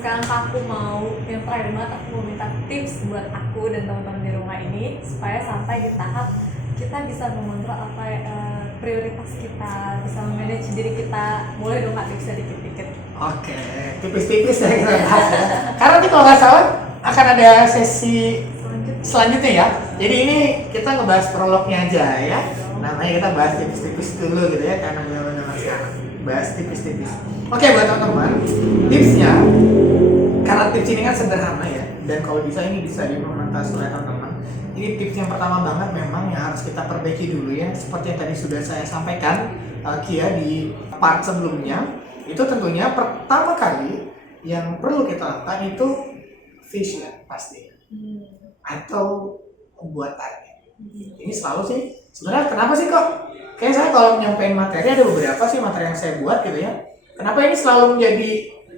sekarang aku mau yang terakhir banget, aku mau minta tips buat aku dan teman-teman di rumah ini supaya sampai di tahap kita bisa mengontrol apa prioritas kita, bisa memanage diri kita. Boleh dong Kak tipsnya dikit-dikit? Oke, tipis-tipis ya kita bahas ya. Karena nanti kalau nggak salah akan ada sesi selanjutnya ya. Jadi ini kita ngebahas prolognya aja ya. Namanya kita bahas tipis-tipis dulu gitu ya, karena zaman-zaman sekarang bahas tipis-tipis. Oke, buat teman-teman, tipsnya karena tips ini kan sederhana ya, dan kalau bisa ini bisa diimplementasi oleh teman-teman. Jadi tips yang pertama banget memang yang harus kita perbaiki dulu ya, seperti yang tadi sudah saya sampaikan Kia di part sebelumnya. Itu tentunya pertama kali yang perlu kita lakukan itu vision pasti atau buat target. Ini selalu sih sebenarnya kenapa sih kok kayak saya kalau nyampein materi ada beberapa sih materi yang saya buat gitu ya, kenapa ini selalu menjadi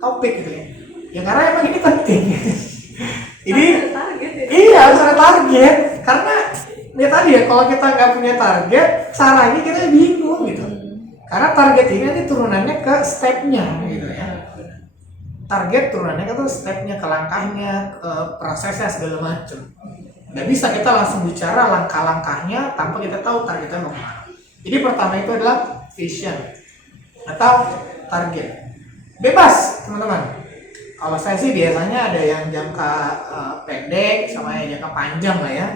topik gitu ya, ya karena emang ini penting. Jadi iya harus ada target, karena ya tadi ya kalau kita nggak punya target caranya kita bingung gitu. Karena target ini nanti turunannya ke stepnya gitu ya. Target turunannya ke stepnya, ke langkahnya, ke prosesnya segala macam. Nggak bisa kita langsung bicara langkah-langkahnya tanpa kita tahu targetnya mau kemana. Jadi pertama itu adalah vision atau target. Bebas teman-teman. Kalau saya sih biasanya ada yang jangka pendek sama yang jangka panjang lah ya.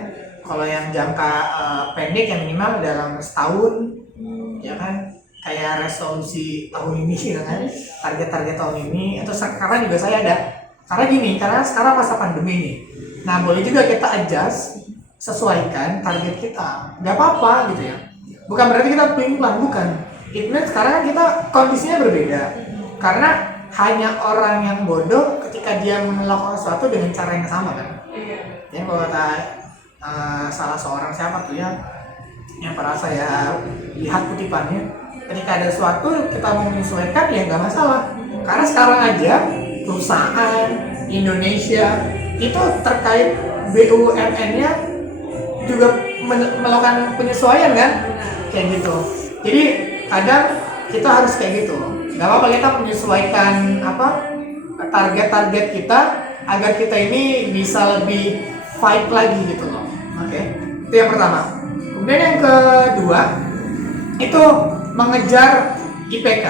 Kalau yang jangka pendek yang minimal dalam setahun, ya kan? Kayak resolusi tahun ini gitu kan, target-target tahun ini, atau sekarang juga saya ada. Karena gini, karena sekarang masa pandemi nih. Nah, boleh juga kita adjust, sesuaikan target kita. Nggak apa-apa gitu ya. Bukan berarti kita pelin-pelan, bukan. Itu sekarang kan kita kondisinya berbeda. Karena hanya orang yang bodoh ketika dia melakukan sesuatu dengan cara yang sama kan. Ya kalau kata salah seorang siapa tuh ya, yang pernah saya lihat kutipannya, ketika ada sesuatu kita mau menyesuaikan ya nggak masalah, karena sekarang aja perusahaan Indonesia itu terkait BUMN-nya juga melakukan penyesuaian kan, kayak gitu. Jadi kadang kita harus kayak gitu, nggak apa-apa kita menyesuaikan target-target kita agar kita ini bisa lebih fight lagi gitu loh. Oke, itu yang pertama. Kemudian yang kedua itu mengejar IPK.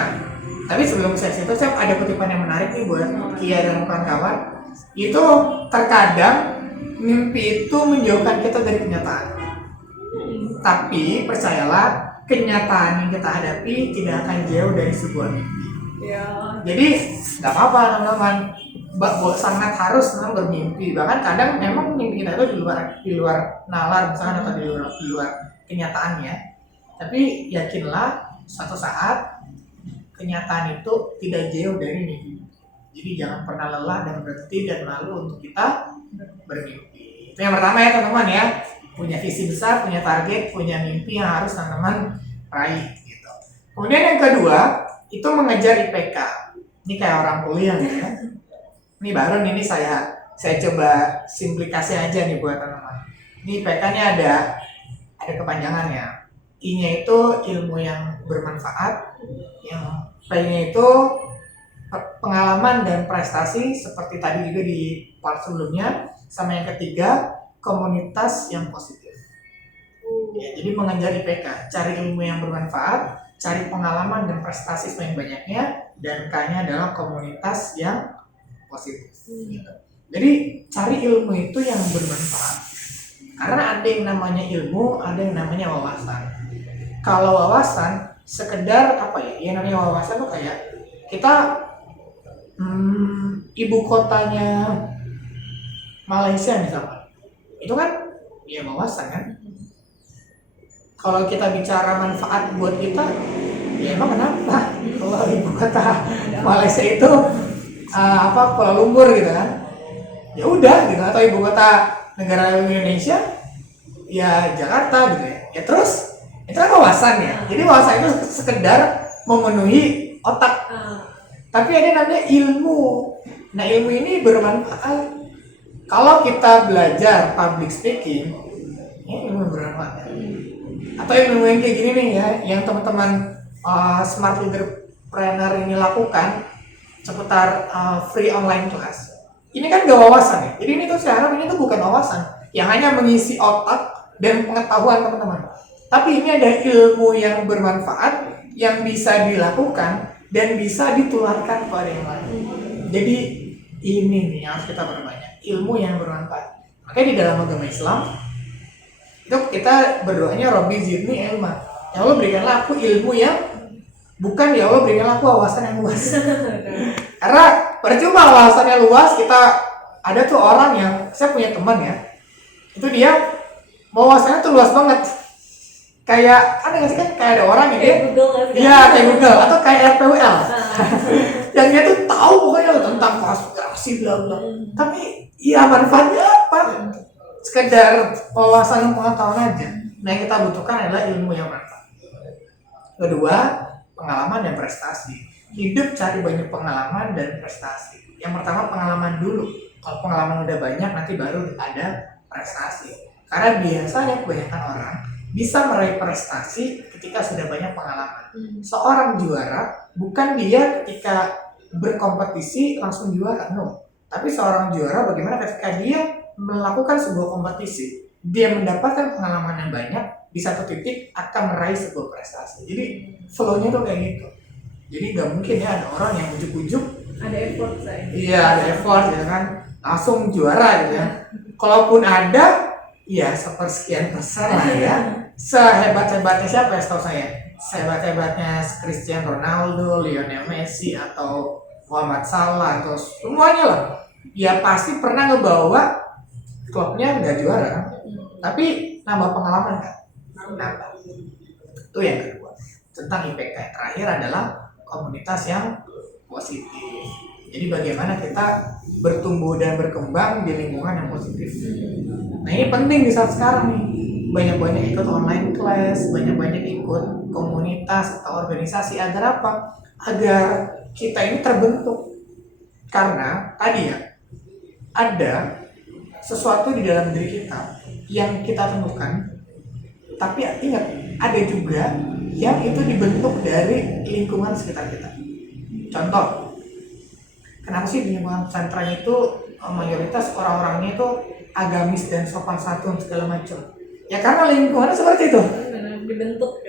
Tapi sebelum saya situ, saya ada kutipan yang menarik nih buat Kia dan kawan-kawan. Itu terkadang mimpi itu menjauhkan kita dari kenyataan. Tapi percayalah, kenyataan yang kita hadapi tidak akan jauh dari sebuah mimpi. Jadi nggak apa-apa teman-teman, sangat harus memang bermimpi. Bahkan kadang memang mimpi kita itu di luar nalar misalnya, atau di luar kenyataannya. Tapi yakinlah suatu saat kenyataan itu tidak jauh dari mimpi. Jadi jangan pernah lelah dan berhenti dan malu untuk kita bermimpi. Itu yang pertama ya teman-teman ya. Punya visi besar, punya target, punya mimpi yang harus teman-teman raih gitu. Kemudian yang kedua itu mengejar IPK. Ini kayak orang kuliah gitu ya. Ini baru nih, ini saya coba simplikasi aja nih buat teman-teman. Ini IPK-nya ada kepanjangannya. I-nya itu ilmu yang bermanfaat, yang P-nya itu pengalaman dan prestasi seperti tadi juga di part sebelumnya, sama yang ketiga komunitas yang positif. Ya, jadi mengejar IPK, cari ilmu yang bermanfaat, cari pengalaman dan prestasi sebanyak-banyaknya, dan K-nya adalah komunitas yang positif. Gitu. Jadi cari ilmu itu yang bermanfaat. Karena ada yang namanya ilmu, ada yang namanya wawasan. Kalau wawasan sekedar apa ya? Yang namanya wawasan tuh kayak kita ibu kotanya Malaysia misalnya. Itu kan ya wawasan kan. Kalau kita bicara manfaat buat kita, ya emang kenapa? Kalau ibu kota Malaysia itu Kuala Lumpur gitu kan. Ya udah gitu, atau ibu kota negara Indonesia ya Jakarta gitu ya. Ya terus itu kan wawasan ya. Jadi wawasan itu sekedar memenuhi otak. Tapi ada namanya ilmu. Nah ilmu ini bermanfaat. Kalau kita belajar public speaking, ya ilmu bermanfaat. Atau ilmu yang kayak gini nih ya, yang teman-teman smart leaderpreneur ini lakukan, seputar free online class. Ini kan gak wawasan ya. Jadi ini tuh saya harap ini tuh bukan wawasan yang hanya mengisi otak dan pengetahuan teman-teman. Tapi ini ada ilmu yang bermanfaat yang bisa dilakukan dan bisa ditularkan kepada yang lain. Jadi ini nih yang harus kita perbanyak, ilmu yang bermanfaat. Makanya di dalam agama Islam itu kita berdoanya Robbi zidni ilma. Ya Allah berikanlah aku ilmu yang bukan ya Allah berikanlah aku wawasan yang luas. Karena percuma wawasannya luas, kita ada tuh orang yang saya punya teman ya, itu dia wawasannya tuh luas banget. Kayak ada nggak sih kan kayak ada orang ini, iya kayak Google atau kayak RPWL, yang dia tuh tahu pokoknya tentang konspirasi bla bla. Tapi ya manfaatnya apa? Sekedar wawasan dan pengetahuan aja. Nah yang kita butuhkan adalah ilmu yang bermanfaat. Kedua, pengalaman dan prestasi. Hidup cari banyak pengalaman dan prestasi. Yang pertama pengalaman dulu. Kalau pengalaman udah banyak nanti baru ada prestasi. Karena biasanya kebanyakan orang bisa meraih prestasi ketika sudah banyak pengalaman. Seorang juara bukan dia ketika berkompetisi langsung juara, no. Tapi seorang juara bagaimana ketika dia melakukan sebuah kompetisi, dia mendapatkan pengalaman yang banyak, di satu titik akan meraih sebuah prestasi. Jadi flow-nya tuh kayak gitu. Jadi nggak mungkin ya ada orang yang ujuk-ujuk ada effort saya. Iya ada effort ya kan, langsung juara gitu ya. Kalaupun ada, ya sepersekian persen lah ya. Sehebat-hebatnya siapa ya setahu saya? Sehebat-hebatnya Cristiano Ronaldo, Lionel Messi atau Muhammad Salah atau semuanya lah. Ya pasti pernah ngebawa klubnya nggak juara, tapi nambah pengalaman kan? Nambah. Itu yang kedua. Tentang IPK yang terakhir adalah komunitas yang positif. Jadi bagaimana kita bertumbuh dan berkembang di lingkungan yang positif. Nah ini penting di saat sekarang nih. Banyak-banyak ikut online class, banyak-banyak ikut komunitas atau organisasi. Agar apa? Agar kita ini terbentuk. Karena tadi ya, ada sesuatu di dalam diri kita yang kita tentukan. Tapi ingat, ada juga yang itu dibentuk dari lingkungan sekitar kita. Contoh, kenapa sih di lingkungan pesantren itu mayoritas orang-orangnya itu agamis dan sopan santun segala macam? Ya karena lingkungannya seperti itu.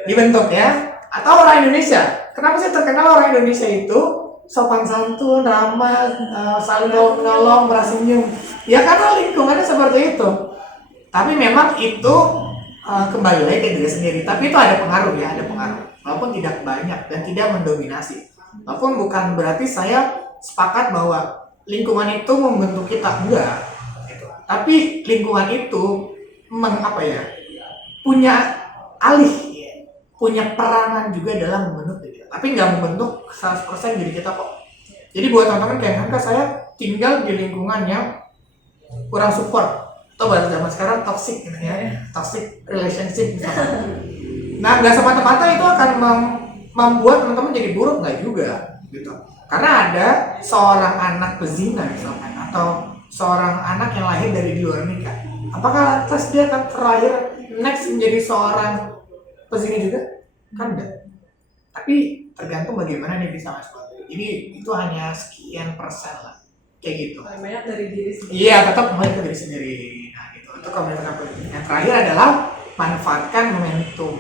Dibentuk ya. Atau orang Indonesia, kenapa sih terkenal orang Indonesia itu sopan santun, ramah, saling menolong, bersenyum? Ya karena lingkungannya seperti itu. Tapi memang itu kembali lagi ke diri sendiri. Tapi itu ada pengaruh ya, ada pengaruh. Walaupun tidak banyak dan tidak mendominasi. Walaupun bukan berarti saya sepakat bahwa lingkungan itu membentuk kita, enggak. Gitu. Tapi lingkungan itu punya alih, punya peranan juga dalam membentuk diri kita. Tapi nggak membentuk 100% diri kita kok. Jadi buat teman-teman kayak Hanka, saya tinggal di lingkungan yang kurang support. Atau bahasa zaman sekarang toxic gitu ya, toxic relationship misalnya. Nah nggak semata-mata itu akan membuat teman-teman jadi buruk, nggak juga gitu. Karena ada seorang anak pezina misalkan, atau seorang anak yang lahir dari di luar nikah, apakah lantas dia akan terlahir next menjadi seorang pezina juga? Kan enggak. Tapi tergantung bagaimana dia bisa masuk. Jadi itu hanya sekian persen lah, kayak gitu. Banyak dari diri sendiri. Iya, tetap kembali ke diri sendiri. Nah gitu, itu komunitas apa? Yang terakhir adalah manfaatkan momentum.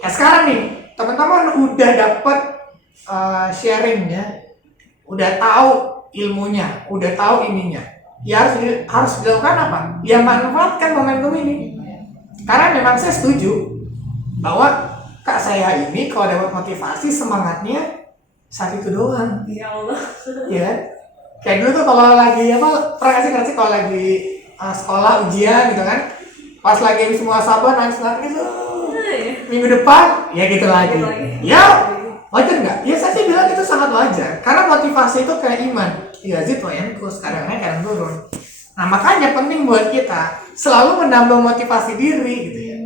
Nah sekarang nih, teman-teman udah dapat sharingnya, udah tahu ilmunya, udah tahu ininya. Ya harus dilakukan apa? Ya manfaatkan momentum ini. Karena memang saya setuju bahwa kak saya ini kalau dapat motivasi semangatnya saat itu doang. Ya Allah. Ya. Kayak dulu tuh kalau lagi pernah sih kalau lagi sekolah ujian gitu kan, pas lagi semua sabar nangis minggu depan ya gitu lagi. Ya wajar nggak? Ya saya sih bilang itu sangat wajar karena motivasi itu kayak iman. Ya zit wayankus, kadang naik kadang turun. Nah makanya penting buat kita selalu menambah motivasi diri gitu ya.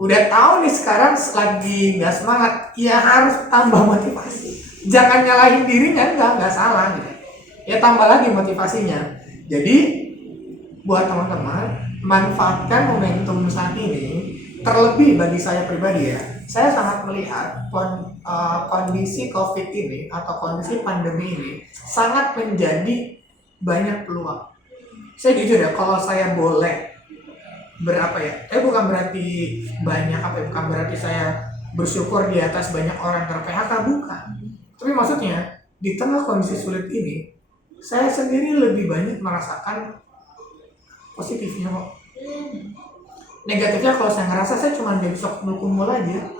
Udah tahu nih sekarang lagi nggak semangat, ya harus tambah motivasi. Jangan nyalahin dirinya, nggak salah gitu. Ya tambah lagi motivasinya. Jadi buat teman-teman manfaatkan momentum saat ini. Terlebih bagi saya pribadi ya, saya sangat melihat kondisi COVID ini atau kondisi pandemi ini sangat menjadi banyak peluang. Saya jujur ya, kalau saya boleh berapa ya, bukan berarti banyak bukan berarti saya bersyukur di atas banyak orang ter-PHK, bukan. Tapi maksudnya di tengah kondisi sulit ini, saya sendiri lebih banyak merasakan positifnya kok. Negatifnya kalau saya ngerasa saya cuma jadi sok kumul aja.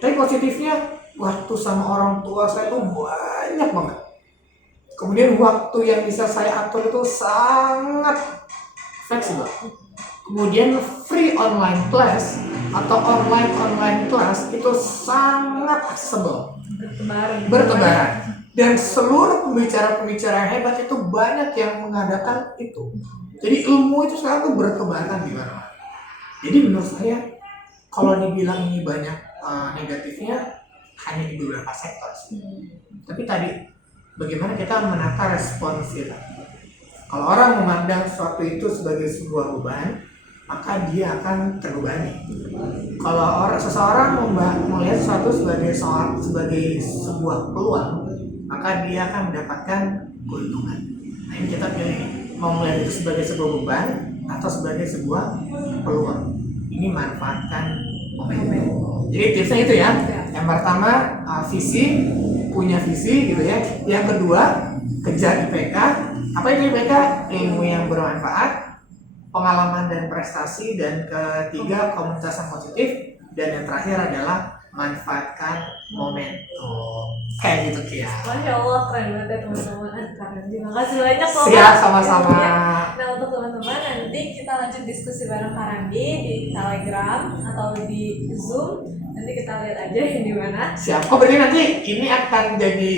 Tapi positifnya waktu sama orang tua saya tuh banyak banget. Kemudian waktu yang bisa saya atur itu sangat fleksibel. Kemudian free online class atau online class itu sangat accessible, bertebaran. Dan seluruh pembicara-pembicara yang hebat itu banyak yang mengadakan itu. Jadi ilmu itu sekarang tuh bertebaran di mana-mana. Jadi menurut saya kalau dibilang ini banyak negatifnya hanya di beberapa sektor sih. Tapi tadi bagaimana kita menata respons kita. Kalau orang memandang sesuatu itu sebagai sebuah beban, maka dia akan terbebani. Kalau seseorang melihat sesuatu sebagai sebuah peluang, maka dia akan mendapatkan keuntungan. Nah ini kita pilih mau melihat itu sebagai sebuah beban atau sebagai sebuah peluang. Ini manfaatkan momentum. Jadi tipsnya itu ya. Yang pertama punya visi gitu ya. Yang kedua kejar IPK. Apa itu IPK? Ilmu yang bermanfaat, pengalaman dan prestasi. Dan ketiga komunitas yang positif. Dan yang terakhir adalah manfaatkan momentum. Kayak gitu Kia. Masya Allah, keren banget ya teman-teman. Keren, terima kasih banyak loh. Siap, sama-sama. Nah untuk teman-teman nanti kita lanjut diskusi bareng Karandi di Telegram atau di Zoom. Nanti kita lihat aja yang di mana. Siap. Kok berarti nanti ini akan jadi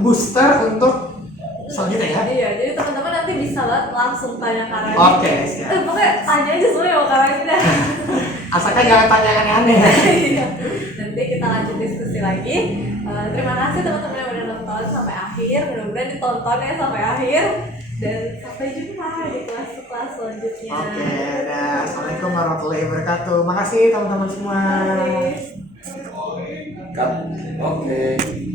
booster untuk selanjutnya ya? Iya, jadi teman-teman nanti bisa langsung tanya Karandi. Oke, siap. Pokoknya tanya aja semua ya Karandi dah. Asalkan jangan tanya aneh-aneh. Iya. Nanti kita lanjut diskusi lagi. Terima kasih teman-teman yang udah nonton sampai akhir. Mudah-mudahan ditonton ya sampai akhir. Dan sampai jumpa di kelas-kelas selanjutnya. Oke, assalamualaikum warahmatullahi wabarakatuh. Makasih teman-teman semua. Terima kasih. Oke.